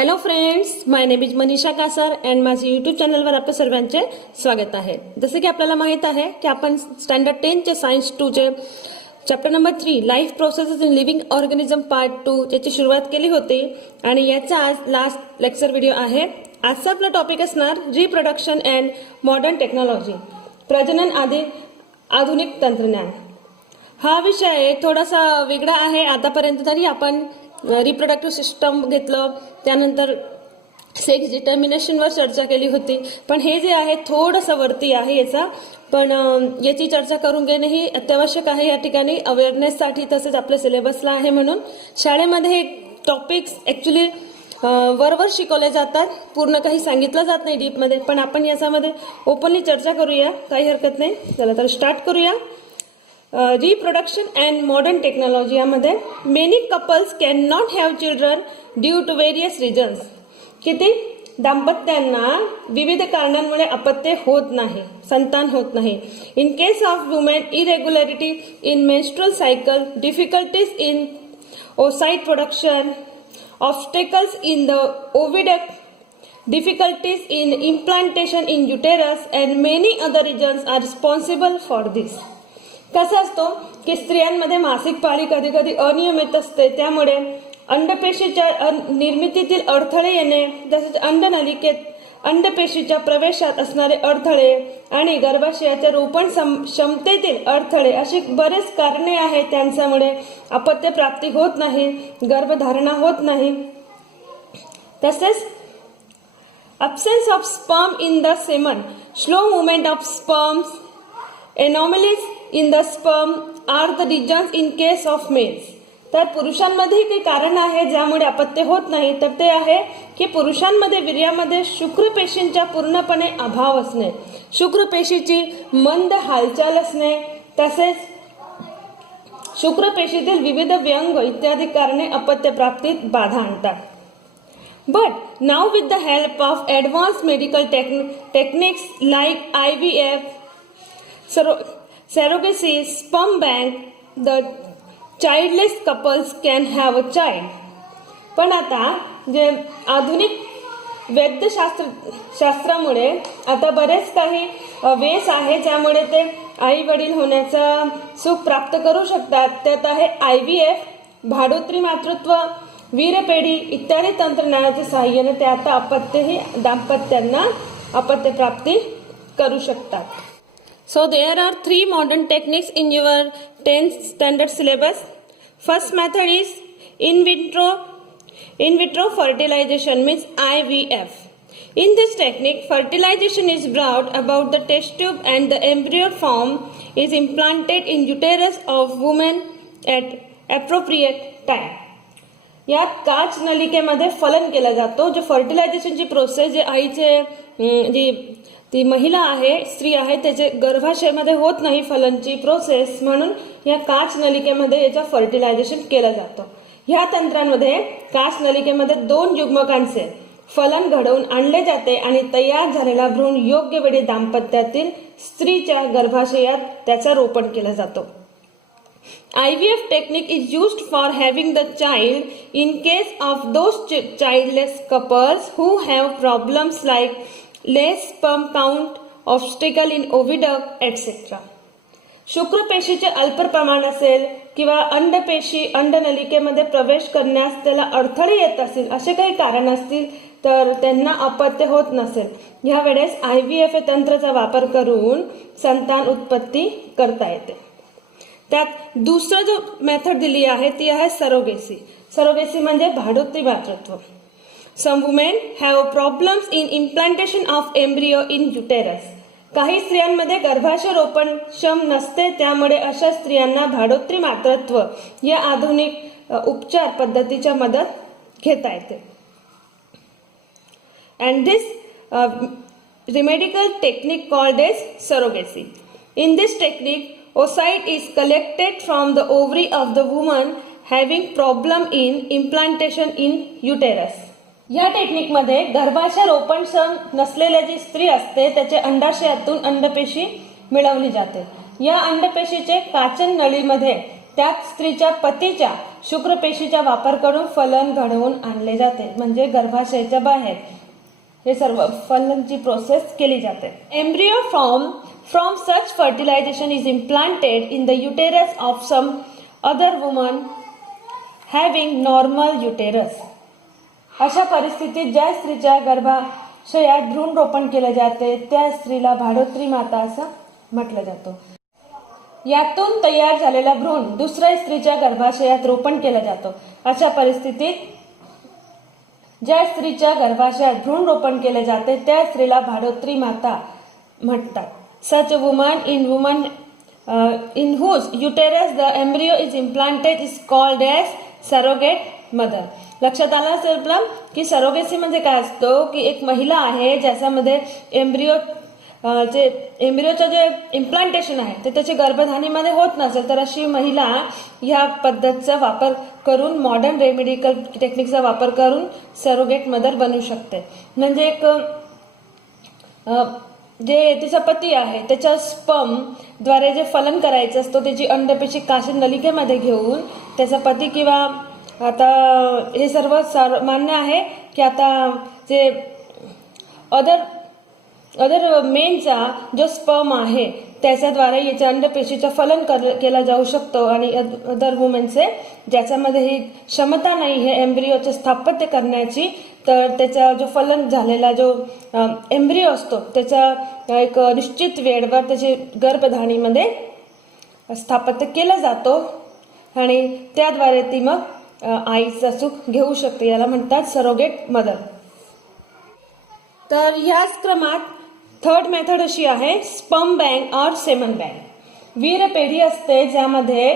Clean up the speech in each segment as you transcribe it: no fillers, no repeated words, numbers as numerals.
Hello friends, my name is Manisha Kasar and माझे YouTube चॅनलवर आपल्या सर्वांचे स्वागत आहे. जसं की आपल्याला माहित आहे की आपण स्टँडर्ड 10 चे सायन्स 2 चे chapter number 3 life processes in living organism part 2 याची सुरुवात केली होती आणि याचा आज लास्ट लेक्चर व्हिडिओ आहे. आजचा आपला टॉपिक असणार रिप्रोडक्शन अँड मॉडर्न टेक्नॉलॉजी, प्रजनन आदी आधुनिक तंत्रज्ञान. हा विषय थोडासा वेगळा आहे. आतापर्यंत तरी आपण रिप्रोडक्टिव्ह सिस्टम घेतलं, त्यानंतर सेक्स डिटर्मिनेशनवर चर्चा केली होती, पण हे जे आहे थोडंसं वरती आहे याचा, पण याची चर्चा करून घेणे ही अत्यावश्यक आहे या ठिकाणी अवेअरनेससाठी. तसेच आपल्या सिलेबसला आहे म्हणून शाळेमध्ये हे टॉपिक्स ॲक्च्युली वरवर शिकवले जातात, पूर्ण काही सांगितलं जात नाही डीपमध्ये, पण आपण याच्यामध्ये ओपनली चर्चा करूया, काही हरकत नाही. चला तर स्टार्ट करूया. रिप्रोडक्शन अँड मॉडर्न टेक्नॉलॉजी यामध्ये many couples can not have children due to various reasons. किती दाम्पत्यांना विविध कारणांमुळे अपत्य होत नाही, संतान होत नाही. In case of women, irregularity in menstrual cycle, difficulties in oocyte production, obstacles in the oviduct, difficulties in implantation in uterus and many other reasons are responsible for this. कसं असतो की स्त्रियांमध्ये मासिक पाळी कधी कधी अनियमित असते, त्यामुळे अंडपेशीच्या निर्मितीतील अडथळे येणे, तसेच अंडनलिकेत अंडपेशीच्या प्रवेशात असणारे अडथळे आणि गर्भाशयाच्या रोपण क्षमतेतील अडथळे अशी बरेच कारणे आहेत. त्यांच्यामुळे अपत्य प्राप्ती होत नाही, गर्भधारणा होत नाही. तसेच absence of sperm in the semen, slow movement of sperms, anomalies in the sperm are the reasons in case of males. तर पुरुषांमध्ये काही कारण आहे ज्यामुळे अपत्य होत नाही, तर ते आहे की पुरुषांमध्ये वीर्यामध्ये शुक्रपेशींचा पूर्णपणे अभाव असणे, शुक्रपेशीची मंद हालचाल असणे, तसेच शुक्रपेशीतील विविध व्यंग इत्यादी कारणे अपत्य प्राप्तीत बाधा आणतात. But now with the help of advanced medical techniques like IVF, surrogacy, sperm bank, the childless couples can have a child. पण आता जे आधुनिक वैद्यशास्त्रामुळे आता बरेच काही वेस आहे ज्यामुळे ते आई वडील होण्याचा सुख प्राप्त करू शकतात. त्यात आहे IVF, भाडोत्री मातृत्व, वीरपेढी इत्यादी तंत्रज्ञानाच्या सहाय्याने ते आता दाम्पत्यांना अपत्य प्राप्ती करू शकतात. So there are 3 modern techniques in your 10th standard syllabus. First method is in vitro fertilization, means IVF. In this technique, fertilization is brought about the test tube and the embryo form is implanted in uterus of woman at appropriate time. यात काच नलिकेमध्ये फलन केला जातो. जो फर्टिलायझेशनची process जे आईचे जी ती महिला आहे, स्त्री आहे, त्याचे गर्भाशयामध्ये होत नाही फलनची प्रोसेस, म्हणून या काच नलिकेमध्ये याचं फर्टिलायझेशन केलं जातं. ह्या तंत्रांमध्ये काच नलिकेमध्ये 2 युग्मकांचे फलन घडवून आणले जाते आणि तयार झालेला भ्रूण योग्य वेळी दाम्पत्यातील स्त्रीच्या गर्भाशयात त्याचं रोपण केलं जातं. IVF technique is used for having the child in case of those childless couples who have problems like less sperm count, obstacle in oviduct, etc. शुक्रपेशीचे अल्प प्रमाण असेल किंवा अंडपेशी अंडनलिकेमध्ये प्रवेश करण्यास त्याला अडथळे येत असतील, असे काही कारण असतील तर त्यांना अपत्य होत नसेल, ह्या वेळेस IVF तंत्राचा वापर करून संतान उत्पत्ती करता येते. त्यात दुसरं जो मेथड दिली आहे ती आहे सरोगेसी. सरोगेसी म्हणजे भाडोत्री मातृत्व. Some women have problems in implantation of embryo in uterus. काही स्त्रियांमध्ये गर्भाशय रोपण क्षम नसते, त्यामुळे अशा स्त्रियांना भाडोत्री मातृत्व या आधुनिक उपचार पद्धतीच्या मदत घेता येते. And this medical technique called as surrogacy. In this technique oocyte is collected from the ovary of the woman having problem in implantation in uterus. या टेक्निकमध्ये गर्भाशय रोपणक्षम नसलेल्या जी स्त्री असते त्याचे अंडाशयातून अंडपेशी मिळवली जाते. या अंडपेशीचे काचन नळीमध्ये त्यात स्त्रीच्या पतीच्या शुक्रपेशीचा वापर करून फलन घडवून आणले जाते, म्हणजे गर्भाशयाच्या बाहेर हे सर्व फलनची प्रोसेस केली जाते. Embryo from such fertilization is implanted in the uterus of some other woman having normal uterus. अशा परिस्थितीत ज्या स्त्रीच्या गर्भाशयात भ्रूण रोपण केले जाते त्या स्त्रीला भाडोत्री माता असं म्हटलं जातं. यातून तयार झालेला भ्रूण दुसऱ्या स्त्रीच्या गर्भाशयात रोपण केला जातो. अशा परिस्थितीत ज्या स्त्रीच्या गर्भाशयात भ्रूण रोपण केले जाते त्या स्त्रीला भाडोत्री माता म्हणतात. सच woman in whose uterus the embryo is implanted is called as surrogate mother. लक्षात आलं असेल आपला की सरोगेसी म्हणजे काय असतो की एक महिला आहे ज्याच्यामध्ये एम्ब्रियोचं जे इम्प्लांटेशन आहे ते त्याच्या गर्भधानीमध्ये होत नसेल तर अशी महिला ह्या पद्धतीचा वापर करून मॉडर्न रेमेडिकल टेक्निकचा वापर करून सरोगेट मदर बनू शकते. म्हणजे एक जे तिचा पती आहे त्याच्या स्पर्म द्वारे जे फलन करायचं असतं त्याची अंडपेशी काशी नलिकेमध्ये घेऊन त्याचा पती किंवा आता हे सर्व मान्य आहे की आता जे अदर मेनचा जो स्पर्म आहे त्याच्याद्वारे याच्या अंडपेशीचं फलन केला जाऊ शकतो आणि अदर वुमेनचे ज्याच्यामध्ये ही क्षमता नाही हे एम्ब्रियोचे स्थापत्य करण्याची तर त्याचा जो फलन झालेला जो एम्ब्रियो असतो त्याच्या एक निश्चित वेळेवर त्याचे गर्भधानीमध्ये स्थापत्य केलं जातो आणि त्याद्वारे ती मग आईचा सुख घेऊ शकते. याला म्हणतात सरोगेट मदर. तर ह्याच क्रमात थर्ड मेथड अशी आहे स्पर्म बँक और सेमन बँक. वीर पेढी असते ज्यामध्ये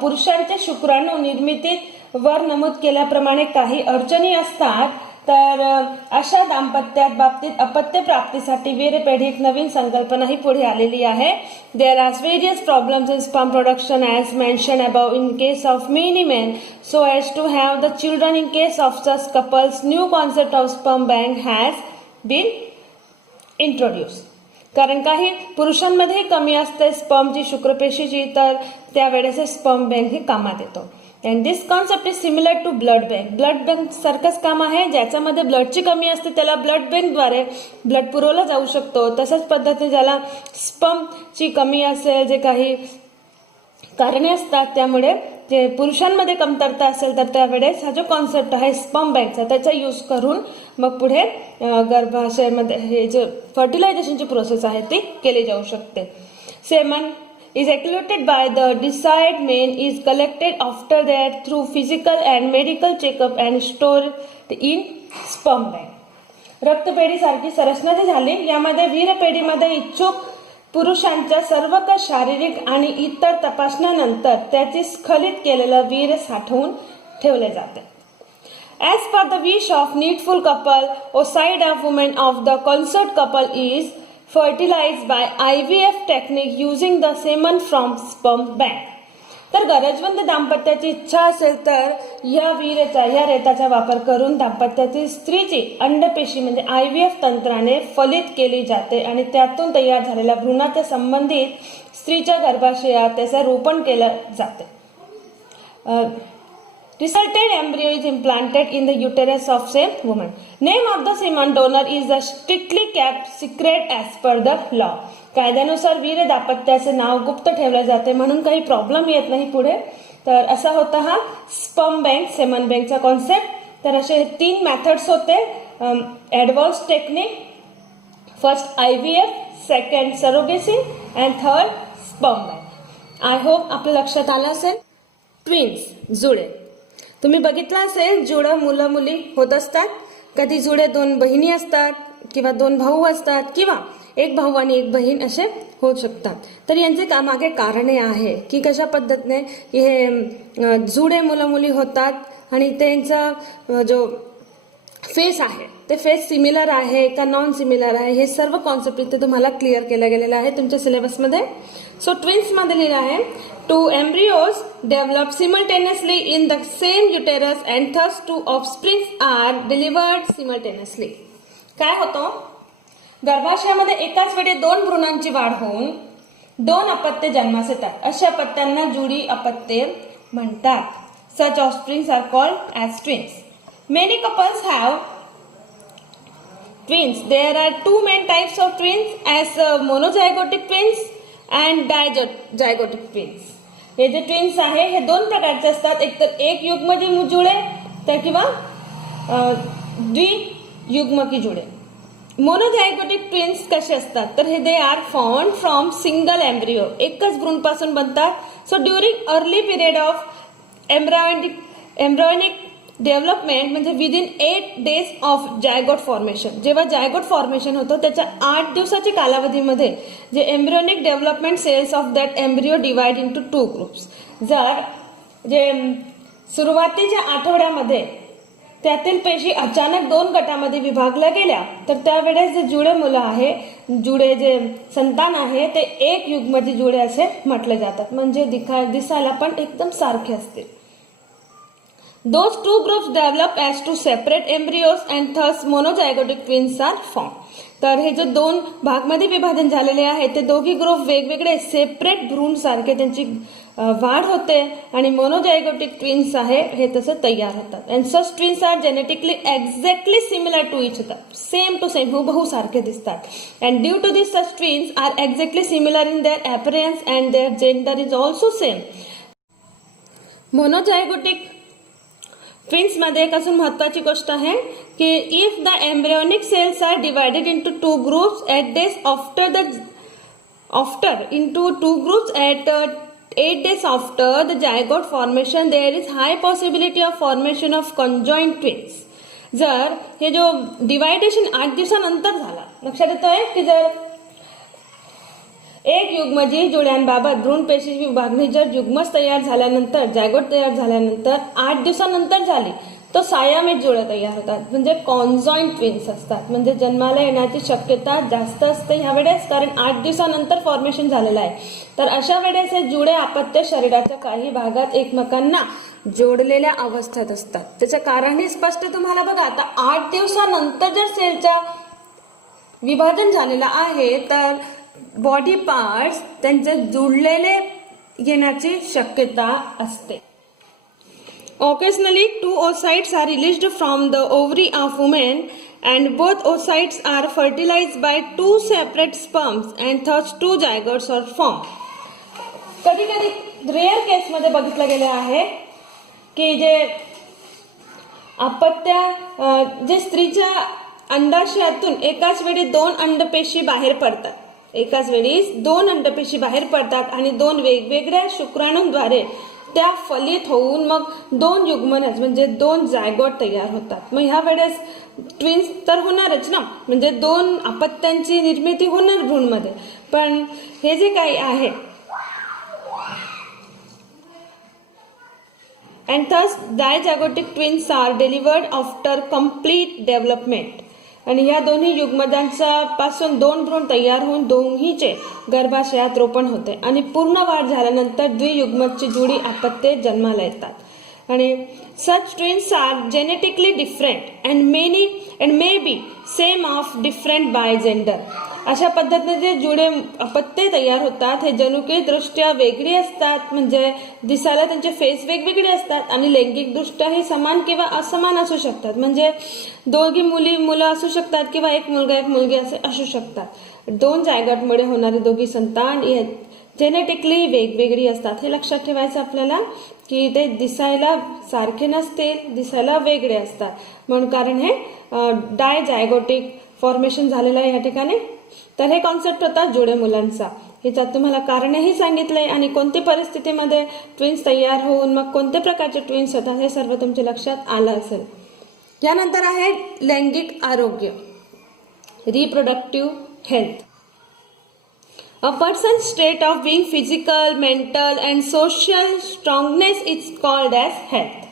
पुरुषांच्या शुक्राणू निर्मितीत वर नमूद केल्याप्रमाणे काही अडचणी असतात. तर अशा दाम्पत्यात बाबतीत अपत्य प्राप्तीसाठी वीरपेढी एक नवीन संकल्पना ही पुढे आलेली आहे. There are various problems in sperm production as mention above in case of many men so as to have the children in case of such couples new concept of sperm bank has been introduce. कारण काही पुरुषांमध्ये कमी असते स्पर्मची शुक्रपेशीची तर त्यावेळेस sperm bank ही कामात येतो. And this concept is similar to blood bank. Blood bank सारखंच काम आहे ज्याच्यामध्ये ब्लडची कमी असते त्याला ब्लड बँकद्वारे ब्लड पुरवला जाऊ शकतो. तशाच पद्धतीने ज्याला स्पर्मची कमी असेल जे काही कारणे असतात त्यामुळे जे पुरुषांमध्ये कमतरता असेल तर त्यावेळेस हा जो कॉन्सेप्ट आहे स्पर्म बँकचा त्याचा यूज करून मग पुढे गर्भाशयामध्ये हे जे फर्टिलायझेशनची प्रोसेस आहे ती केली जाऊ शकते. Semen is accumulated by the desired male is collected after that through physical and medical checkup and stored in sperm bank. रक्तपेढी सारखी संरचना जी झाली यामध्ये वीरपेढीमध्ये इच्छुक पुरुषांच्या सर्व शारीरिक आणि इतर तपासण्यानंतर त्याचे स्खलित केलेलं वीर साठवून ठेवले जाते. As per the wish of needful couple or side of women of the consort couple is fertilized by IVF technique using the semen from sperm bank. तर गरजवंत दाम्पत्याची इच्छा असेल तर या रेताचा वापर करून दाम्पत्यातील स्त्रीची अंडपेशी म्हणजे IVF तंत्राने फलित केली जाते आणि त्यातून तयार झालेल्या भ्रूणाच्या संबंधित स्त्रीच्या गर्भाशयात त्याचे रोपण केलं जाते. Resultant embryo is implanted in the uterus of same woman. Name of the semen donor is a strictly kept secret as per the law. कायद्यानुसार वीर दाम्पत्याचे नाव गुप्त ठेवले जाते म्हणून काही प्रॉब्लेम येत नाही पुढे. तर असा होता हा स्पर्म बँक सेमन बँकचा कॉन्सेप्ट. तर असे 3 मेथड्स होते. Advance technique, first IVF, second surrogacy and third sperm bank. I hope आपल्या लक्षात आलं असेल. ट्विन्स जुळे तुम्ही बघितलं असेल जुळं मुलं मुली होत असतात. कधी जुळे 2 बहिणी असतात किंवा 2 भाऊ असतात किंवा एक भाऊ आणि एक बहीण असे होऊ शकतात. तर यांचे मागे कारणे आहे की कशा पद्धतीने हे जुळे मुलं मुली होतात आणि त्यांचा जो फेस आहे ते फेस सिमिलर आहे का नॉन सिमिलर आहे हे सर्व कॉन्सेप्ट इथे तुम्हाला क्लिअर केलं गेलेलं आहे तुमच्या सिलेबसमध्ये. सो ट्विन्समध्ये लिहिलं आहे to embryos develop simultaneously in the same uterus and thus two offsprings are delivered simultaneously. काय होतं गर्भाशयामध्ये एकाच वेळी 2 भ्रूणांची वाढ होऊन दोन अपत्य जन्मास येतात अशा अपत्यांना जुळी अपत्ये म्हणतात. Such offsprings are called as twins. Many couples have twins. There are two main types of twins as monozygotic twins and dizygotic twins. हे जे ट्विन्स आहे हे दोन प्रकारचे असतात. एक तर एक युग्मजी जुळे तर किंवा द्वियुग्मकी जुळे. मोनोझायगोटिक ट्विन्स कसे असतात तर हे they are formed from single embryo, एकच भ्रूणपासून बनतात. So during early period of embryonic development म्हणजे within 8 days of zygote formation, जेव्हा जायगोट फॉर्मेशन होतं त्याच्या 8 दिवसाच्या कालावधीमध्ये जे embryonic development cells of that embryo divide into 2 groups. जर जे सुरुवातीच्या आठवड्यामध्ये त्यातील पेशी अचानक 2 गटामध्ये विभागल्या गेल्या तर त्यावेळेस जे जुळे मुलं आहे, जुळे जे संतान आहे ते एक युग्मजी जुळे असे म्हटले जातात. म्हणजे दिसायला पण एकदम सारखे असतील. Those two groups develop as two separate embryos and thus monozygotic twins are formed. तर हे जे दोन भागमध्ये विभाजन झालेले आहे ते दोघी ग्रुप वेगवेगळे सेपरेट भ्रूण सारखे त्यांची वाढ होते आणि मोनोजायगोटिक ट्विन्स आहे हे तसे तयार होतात. And such twins are genetically exactly similar to each other, same to same हुबहू सारखे दिसतात. And due to this such twins are exactly similar in their appearance and their gender is also same. Monozygotic twins मध्ये एक अजून महत्वाची गोष्ट आहे की if the embryonic cells are divided into 2 groups eight days after into 2 groups at 8 days after the zygote formation there is hi possibility of formation of conjoint twins. जर हे जो डिवायडेशन 8 दिवसानंतर झाला, लक्षात येतोय की जर एक युग्मजी जुळ्यांबाबत भ्रूण पेशी विभागणी जर युग्मच तयार झाल्यानंतर, जायगोट तयार झाल्यानंतर 8 दिवसानंतर झाली तो सायामिक जुळे तयार होतात म्हणजे कॉन्जॉइंट ट्विन्स असतात. म्हणजे जन्माला येण्याची शक्यता जास्त असते ह्यावेळेस, कारण 8 दिवसानंतर फॉर्मेशन झालेलं आहे. तर अशा वेळेस हे जुळे अपत्य शरीराच्या काही भागात एकमेकांना जोडलेल्या अवस्थेत असतात. त्याचं कारणही स्पष्ट तुम्हाला बघा. आता 8 दिवसानंतर जर सेलच्या विभाजन झालेलं आहे तर बॉडी पार्ट्स त्यांचे जुळलेले येण्याची शक्यता असते. Occasionally 2 oocytes are released from the ovary of women and both oocytes are fertilized by 2 separate sperms and thus 2 zygotes are formed. कधी कधी रेअर केस मध्ये बघितलं गेले आहे की जे अपत्य जे स्त्रीच्या अंडाशयातून एकाच वेळी 2 अंडपेशी बाहेर पडतात, एकाच वेळी 2 अंडपेशी बाहेर पडतात आणि 2 वेगवेगळ्या शुक्राणूंद्वारे त्या फलित होऊन मग 2 युग्मनज म्हणजे 2 जायगोट तयार होतात. मग ह्या वेळेस ट्विन्स तर होणारच ना, म्हणजे 2 अपत्यांची निर्मिती होणार भ्रूणमध्ये. पण हे जे काही आहे and thus dizygotic twins are delivered after complete development. आणि या दोन्ही युग्मजांच्या पासून 2 भ्रूण तयार होऊन दोन्हीचे गर्भाशयात रोपण होते आणि पूर्ण वाढ झाल्यानंतर द्वियुग्मकची जुळी अपत्ये जन्माला येतात. आणि such twins are genetically different and may be same of different by gender. अशा पद्धतीने जे जुळे अपत्ये तयार होतात हे जनुकीय दृष्ट्या वेगळी असतात, म्हणजे दिसायला त्यांचे फेस वेगवेगळे असतात आणि लैंगिक दृष्ट्याही समान किंवा असमान असू शकतात. म्हणजे दोघी मुलं असू शकतात किंवा एक मुलगा एक मुलगी असे असू शकतात. 2 जायगोटमुळे होणारी दोघी संतान जेनेटिकली वेगवेगळी असतात. हे लक्षात ठेवायचं आपल्याला की ते दिसायला सारखे नसतील, दिसायला वेगळे असतात म्हणून कारण हे डायजायगोटिक फॉर्मेशन झालेलं आहे या ठिकाणी. तर हे कॉन्सेप्ट होता जुळे मुलांचा. ह्याच्यात तुम्हाला कारणही सांगितलंय आणि कोणत्या परिस्थितीमध्ये ट्विन्स तयार होऊन मग कोणत्या प्रकारचे ट्विन्स होतात हे सर्व तुमच्या लक्षात आलं असेल. यानंतर आहे लैंगिक आरोग्य, reproductive health. A person's state of being physical, mental and social strongness is called as health.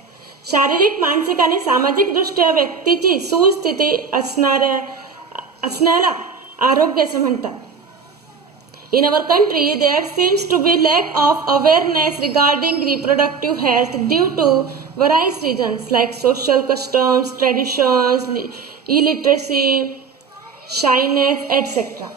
शारीरिक, मानसिक आणि सामाजिक दृष्ट्या व्यक्तीची सुस्थिती असण्याला आरोग्य असं म्हणतात. In our country, there seems to be lack of awareness regarding reproductive health due to various reasons like social customs, traditions, illiteracy, shyness, etc.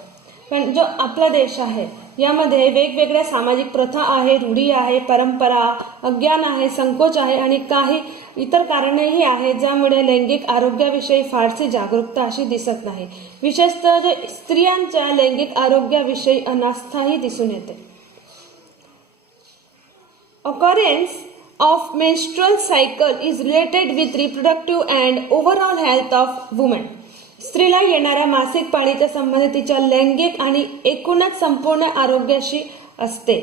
पण जो आपला देश आहे यामध्ये वेगवेगळ्या सामाजिक प्रथा आहे, रूढी आहे, परंपरा, अज्ञान आहे, संकोच आहे आणि काही इतर कारणेही आहेत ज्यामुळे लैंगिक आरोग्याविषयी फारशी जागरूकता अशी दिसत नाही. विशेषतः स्त्रियांच्या लैंगिक आरोग्याविषयी अनास्थाही दिसून येते. Occurrence of menstrual cycle is related with reproductive and overall health of women. स्त्रीला येणाऱ्या मासिक पाळीचा संबंध तिच्या लैंगिक आणि एकूणच संपूर्ण आरोग्याशी असते.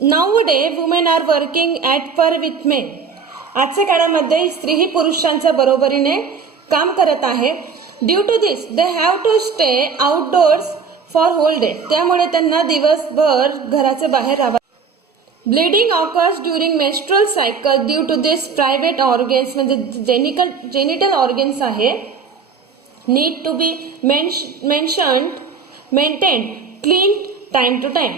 Nowadays women are working at par with men. आजच्या काळामध्ये स्त्री ही पुरुषांच्या बरोबरीने काम करत आहे. Due to this they have to stay outdoors for whole day. त्यामुळे त्यांना दिवसभर घराच्या बाहेर राहावं. Bleeding occurs during menstrual cycle due to this private organs म्हणजे जेनिटल ऑर्गन्स आहे need to be mentioned maintained clean time to time.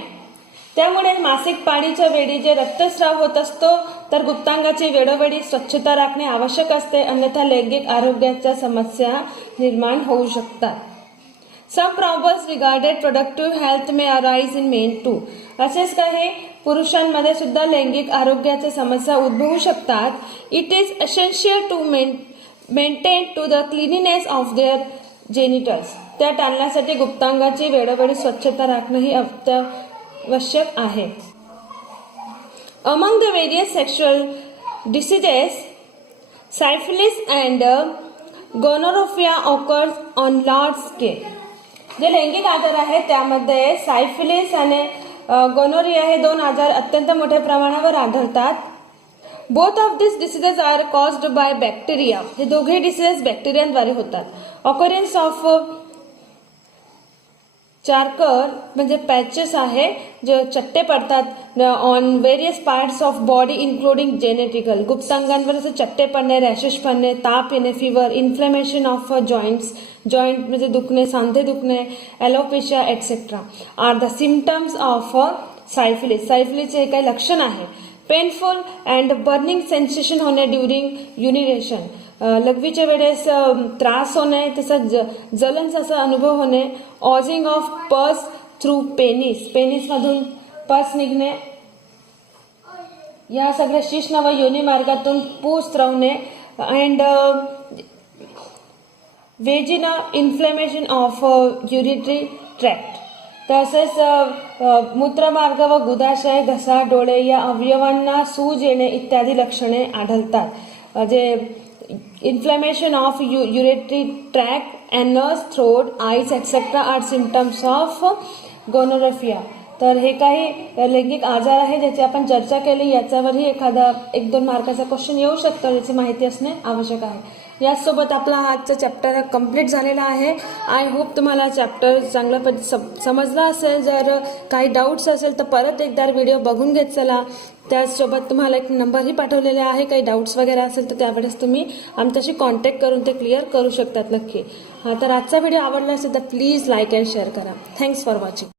त्यामुळे मासिक पाळीच्या वेळी जे रक्तस्राव होत असतो तर गुप्तांगाची वेळोवेळी स्वच्छता राखणे आवश्यक असते, अन्यथा लैंगिक आरोग्याच्या समस्या निर्माण होऊ शकतात. Some problems regarded reproductive health may arise in men too. असेच काही पुरुषांमध्ये सुद्धा लैंगिक आरोग्याच्या समस्या उद्भवू शकतात. It is essential to maintain to the cleanliness of their genitals. त्या टाळण्यासाठी गुप्तांगाची वेळोवेळी स्वच्छता राखणे ही अत्यावश्यक आहे. Among the various sexual diseases, syphilis and gonorrhea occurs on large scale. जे लैंगिक आजार आहेत त्यामध्ये सायफिलिस आणि गोनोरिया हे दोन आजार अत्यंत मोठ्या प्रमाणावर आढळतात. Both of this diseases are caused by bacteria. हे दोघे डिसीजेस बॅक्टेरियाद्वारे होतात. ऑकरन्स ऑफ चार्कर म्हणजे पॅचेस आहे जे चट्टे पडतात on various parts of body including genetical. गुप्तांगांवर असे चट्टे पडणे, रॅशेस पडणे, ताप येणे, फिवर, इन्फ्लेमेशन ऑफ जॉईंट म्हणजे दुखणे, सांधे दुखणे, alopecia etcetera are the symptoms of syphilis. सायफिलिसचे हे काही लक्षण आहे. पेनफुल अँड बर्निंग सेन्सेशन होणे ड्युरिंग युरिनेशन. लघवीच्या वेळेस त्रास होणे, तसंच जलनचा असा अनुभव होणे. Oozing of pus through penis. पेनिसमधून पस निघणे. या सगळ्या शिश्न व योनी मार्गातून पू स्त्रवणे. And vagina inflammation of urinary tract. तसेच मूत्रमार्ग व गुदाशय, घसा, डोळे या अवयवांना सूज येणे इत्यादी लक्षणे आढळतात. जे inflammation of urinary tract, anus, throat, eyes etcetera are symptoms of gonorrhoea. तर हे काही लैंगिक आजार आहे ज्याची आपण चर्चा केली. याच्यावरही एखादा 1-2 मार्काचा क्वेश्चन येऊ शकतो, याची माहिती असणे आवश्यक आहे. याचसोबत आपला आजचा चॅप्टर कंप्लीट झालेला आहे. आय होप तुम्हाला चॅप्टर चांगल्या समजला असेल. जर काही डाऊट्स असेल तर परत एकदा व्हिडिओ बघून घेत चला. त्याचसोबत तुम्हाला एक नंबरही पाठवलेला आहे. काही डाऊट्स वगैरे असेल तर त्यावेळेस तुम्ही आमच्याशी कॉन्टॅक्ट करून ते क्लिअर करू शकतात नक्की. तर आजचा व्हिडिओ आवडला असेल तर प्लीज लाईक अँड शेअर करा. Thanks for watching.